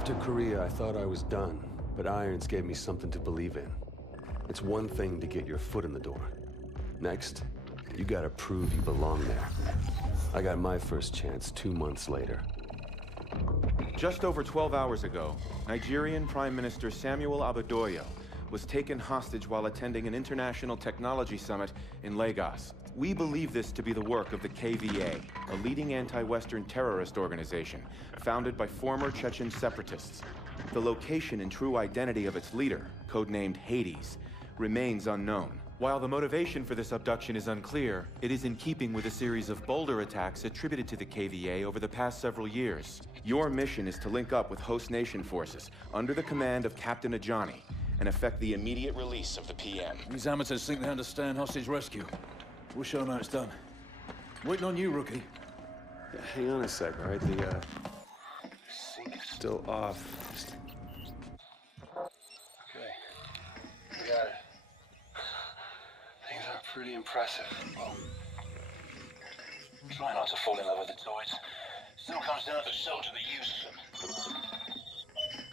After Korea, I thought I was done, but Irons gave me something to believe in. It's one thing to get your foot in the door. Next, you gotta prove you belong there. I got my first chance 2 months later. Just over 12 hours ago, Nigerian Prime Minister Samuel Abadoyo was taken hostage while attending an international technology summit in Lagos. We believe this to be the work of the KVA, a leading anti-Western terrorist organization founded by former Chechen separatists. The location and true identity of its leader, codenamed Hades, remains unknown. While the motivation for this abduction is unclear, it is in keeping with a series of bolder attacks attributed to the KVA over the past several years. Your mission is to link up with host nation forces under the command of Captain Ajani and effect the immediate release of the PM. These amateurs think they understand hostage rescue. We'll show them how it's done. Waiting on you, rookie. Yeah, hang on a sec, all right? The, sync is still off. Okay. We got it. Things are pretty impressive. Well, try not to fall in love with the toys. Still comes down to the soldier that uses them.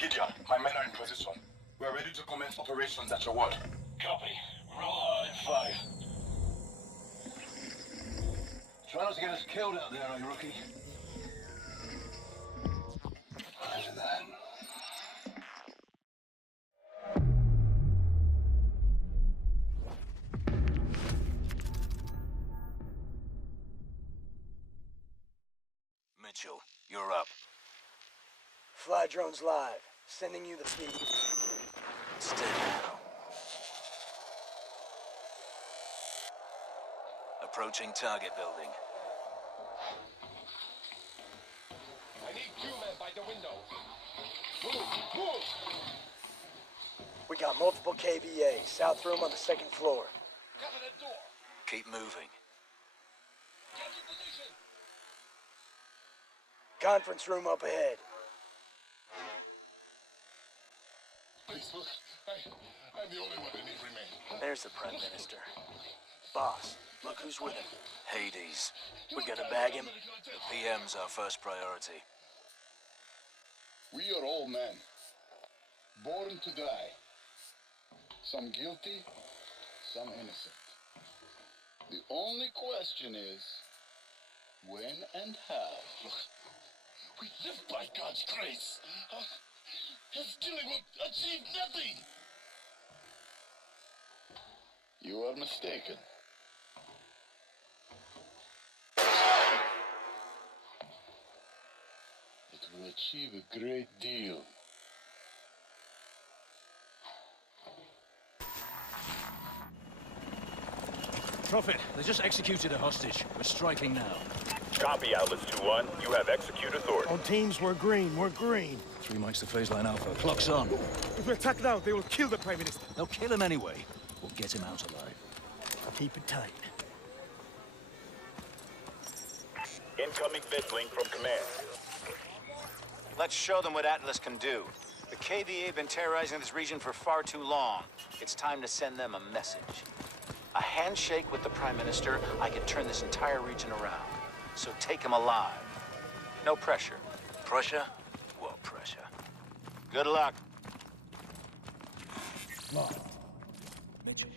Gideon, my men are in position. We are ready to commence operations at your word. Copy. Roll hard in 5. Try not to get us killed out there, rookie. Roger that. Mitchell, you're up. Fly drones live. Sending you the feed. Steady now. Approaching target building. I need 2 men by the window. Move! We got multiple KVA. South room on the 2nd floor. Cover that door. Keep moving. Get in position. Conference room up ahead. Please, look. I'm the only one that needs remain. There's the Prime Minister. Boss, look who's with him. Hades. We gotta bag him. The PM's our first priority. We are all men, born to die. Some guilty, some innocent. The only question is, when and how? Look, we live by God's grace. His killing will achieve nothing. You are mistaken. It will achieve a great deal. Prophet, they just executed a hostage. We're striking now. Copy, Atlas 2-1. You have execute authority. On teams, we're green. 3 mics to phase line Alpha. Clock's on. If we attack now, they will kill the Prime Minister. They'll kill him anyway. We'll get him out alive. Keep it tight. Incoming link from command. Let's show them what Atlas can do. The KVA have been terrorizing this region for far too long. It's time to send them a message. A handshake with the Prime Minister, I could turn this entire region around. So take him alive. No pressure. Pressure? What pressure? Good luck. Mitchell.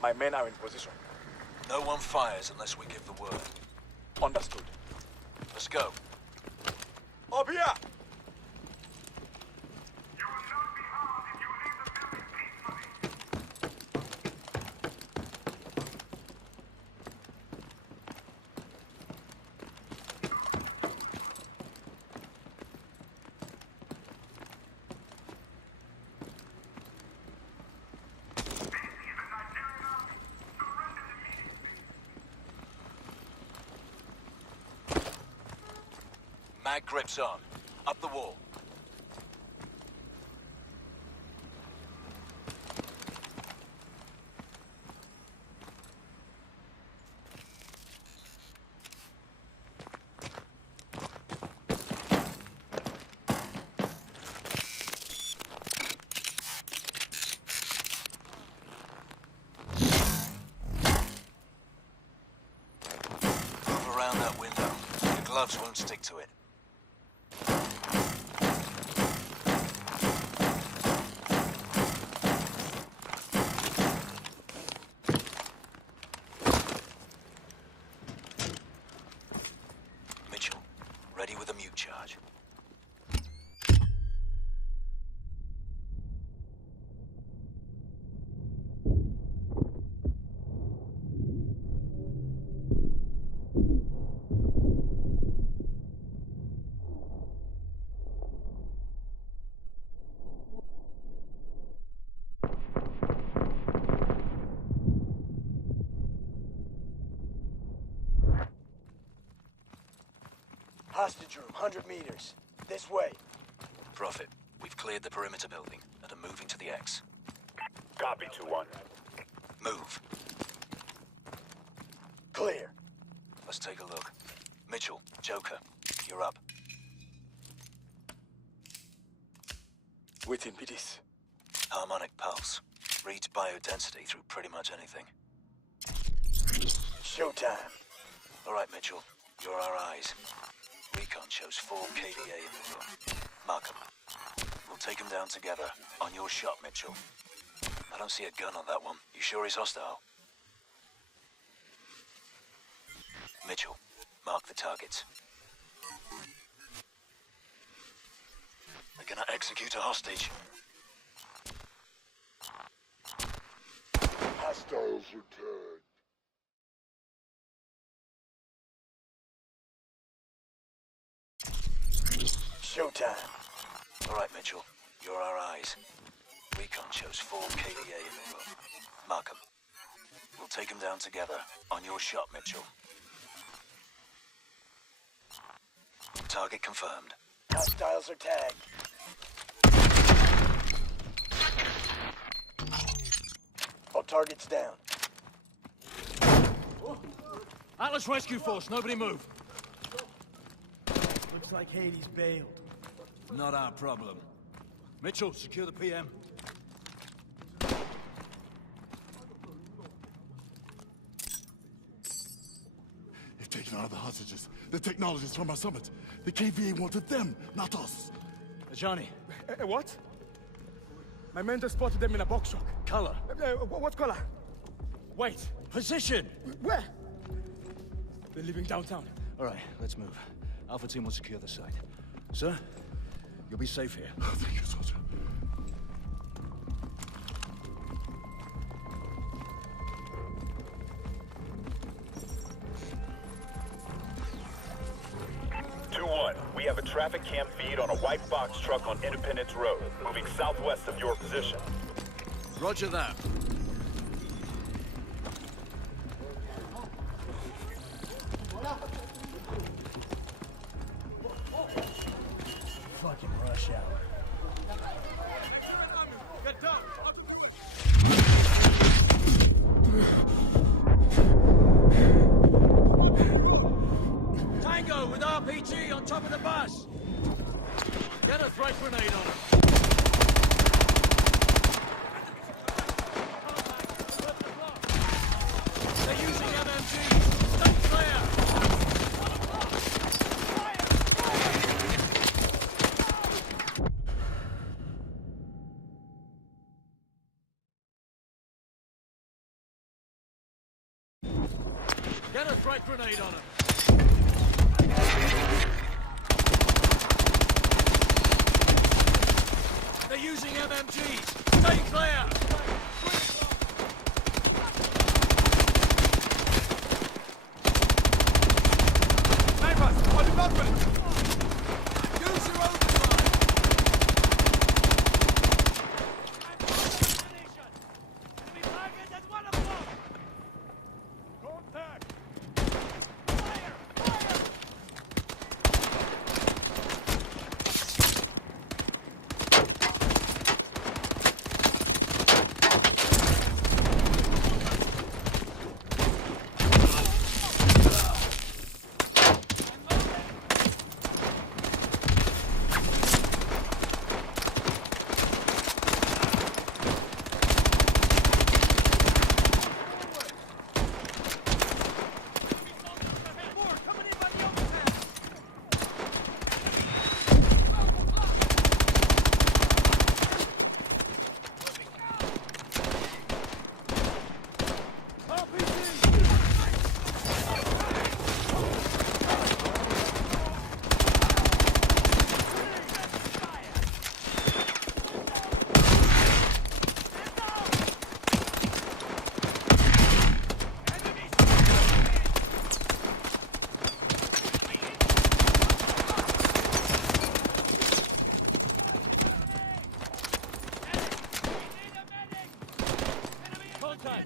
My men are in position. No one fires unless we give the word. Understood. Let's go. Up here! Mag grips on. Up the wall. gloves won't stick to it. Mitchell, ready with a mute charge. Hostage room, 100 meters. This way. Prophet, we've cleared the perimeter building and are moving to the X. Copy, 2-1. Move. Clear. Let's take a look. Mitchell, Joker, you're up. Waiting, please. Harmonic pulse. Reads biodensity through pretty much anything. Showtime. All right, Mitchell, you're our eyes. Recon shows 4 KVA in the room. Mark 'em. We'll take them down together. On your shot, Mitchell. I don't see a gun on that one. You sure he's hostile? Mitchell, mark the targets. They're gonna execute a hostage. Hostiles returned. Showtime. All right, Mitchell, you're our eyes. Recon shows 4 KVA in the room. Mark 'em. We'll take them down together. On your shot, Mitchell. Target confirmed. Hostiles are tagged. All targets down. Atlas Rescue Force, nobody move. Looks like Hades bailed. Not our problem. Mitchell, secure the PM. They've taken out the hostages. The technologists from our summit. The KVA wanted them, not us. Johnny, What? My men just spotted them in a box truck. color, What color? Wait, position. where? They're leaving downtown. All right, let's move. Alpha team will secure the site. Sir, you'll be safe here. Thank you, soldier. 2-1, we have a traffic cam feed on a white box truck on Independence Road, moving southwest of your position. Roger that. Fucking rush hour. Tango with RPG on top of the bus. Get a threat grenade on him. They're using MMGs. Stay clear. Get a threat grenade on him. They're using MMGs. Stay clear. Neighbors, on the balcony! Use your overdrive. Enemy target at 1 o'clock. Contact. Fire! Fire!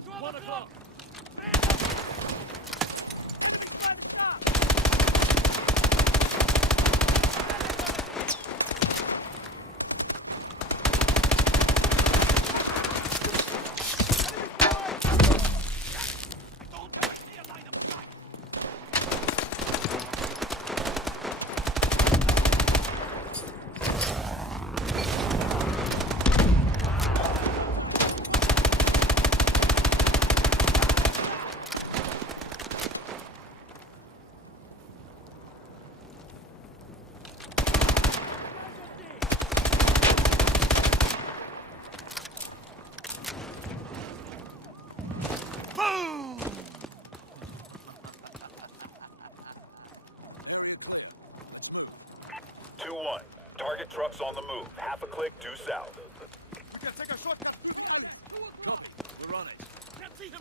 1 o'clock. Target trucks on the move. Half a click due south. We can take a shortcut. We're on it. Can't see him.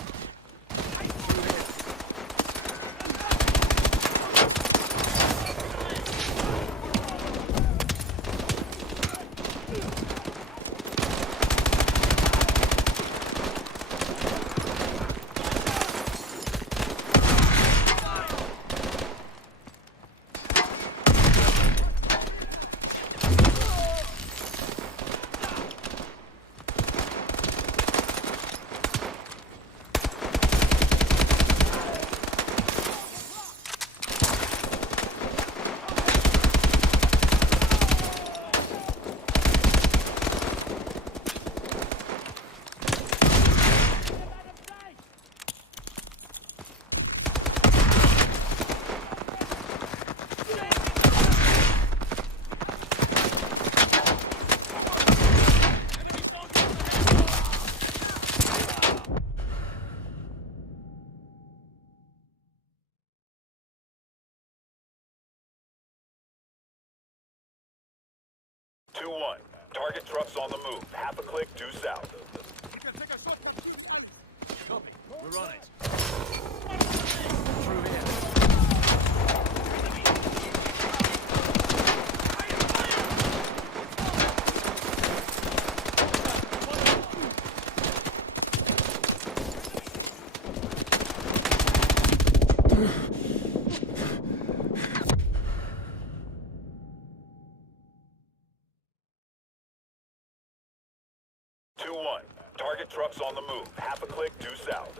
Target trucks on the move. Half a click due south. We can take a shortcut. Copy. We're on it. Through here. Target trucks on the move. Half a click due south.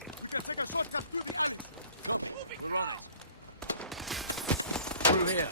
We can take a shortcut through the moving now. Through here.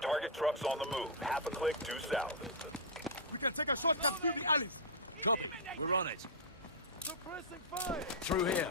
Target trucks on the move. Half a click due south. We can take a shortcut through the alleys. Copy. We're on it. Suppressing fire. Through here.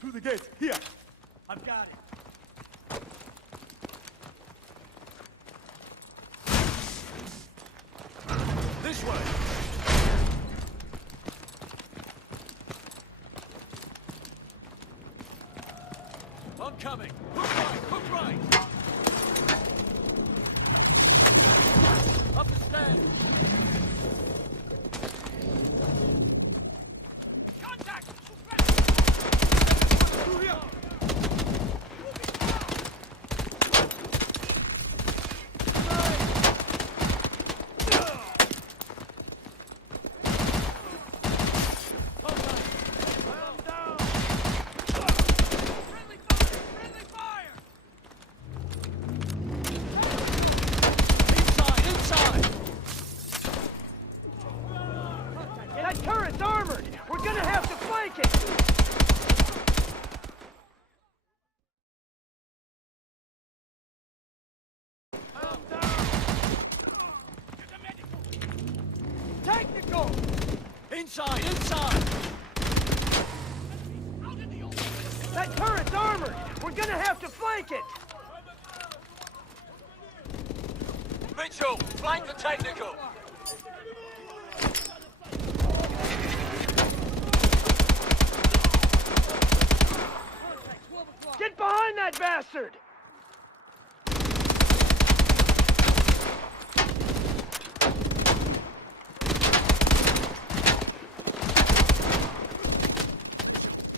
Through the gate. Here. I've got it. This way. incoming! Hook right! Hook right! Up the stairs! Contact! Through here! That turret's armored! We're gonna have to flank it! Technical! Inside! Inside! That turret's armored! We're gonna have to flank it! Mitchell, flank the technical! Get behind that bastard!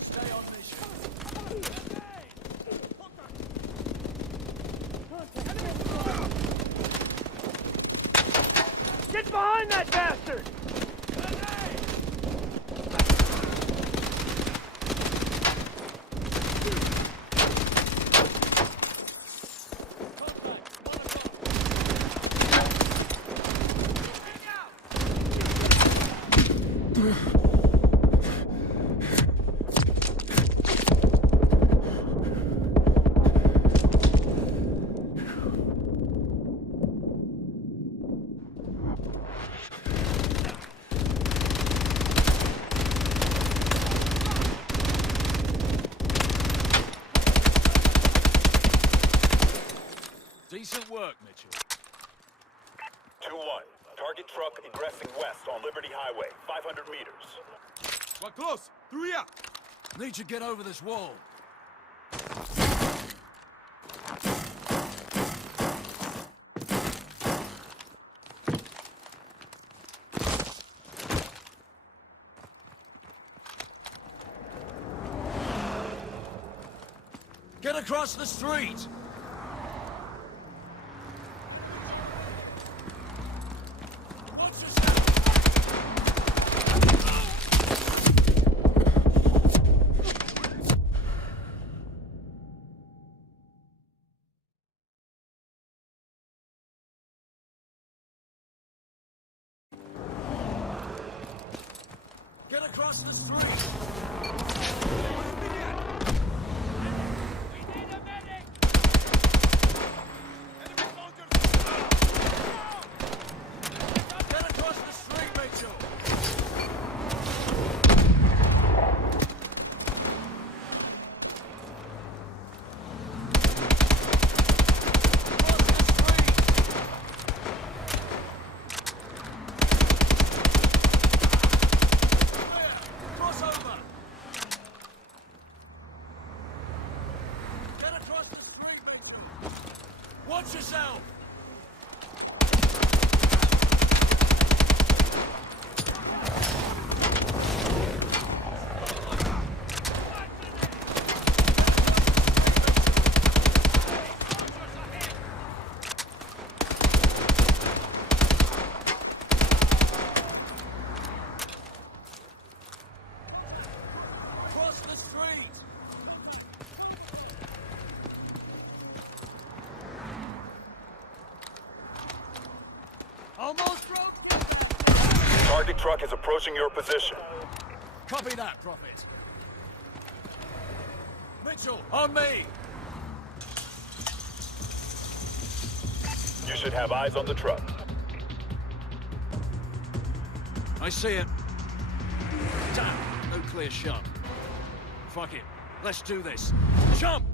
Stay on mission. Get behind that bastard! Decent work, Mitchell. 2-1. Target truck egressing west on Liberty Highway, 500 meters. We're close. Through here. Need to get over this wall. Get across the street! Get across the street! Get across the street, Mitchell! Cross over! Get across the street, Mitchell! Watch yourself! Cross the street! Almost broke! Target truck is approaching your position. Copy that, Prophet. Mitchell, on me! You should have eyes on the truck. I see it. Damn, no clear shot. Fuck it. Let's do this. Jump!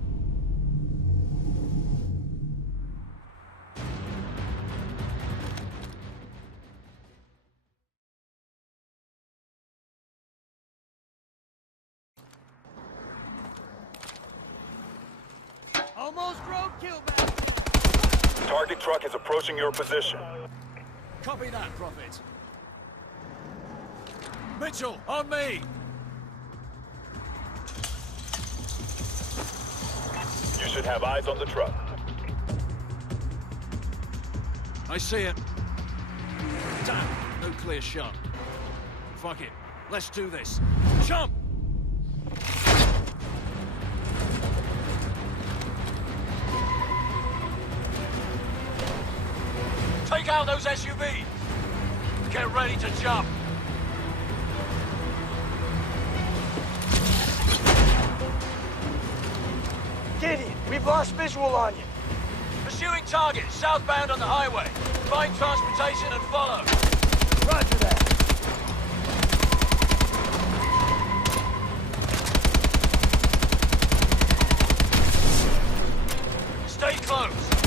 Almost roadkill, man! Target truck is approaching your position. Copy that, Prophet. Mitchell, on me! You should have eyes on the truck. I see it. Damn, no clear shot. Fuck it, let's do this. Jump! Take out those SUVs! Get ready to jump! Gideon, we've lost visual on you. Pursuing target, southbound on the highway. Find transportation and follow. Roger that. Stay close.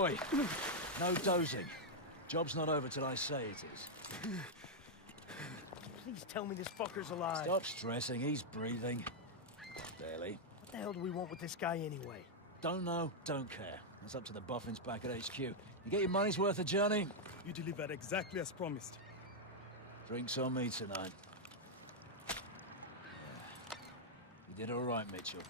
Oi, no dozing. Job's not over till I say it is. Please tell me this fucker's alive. Stop stressing, he's breathing. Barely. What the hell do we want with this guy anyway? Don't know, don't care. That's up to the boffins back at HQ. You get your money's worth of journey? You delivered exactly as promised. Drinks on me tonight. Yeah. You did all right, Mitchell.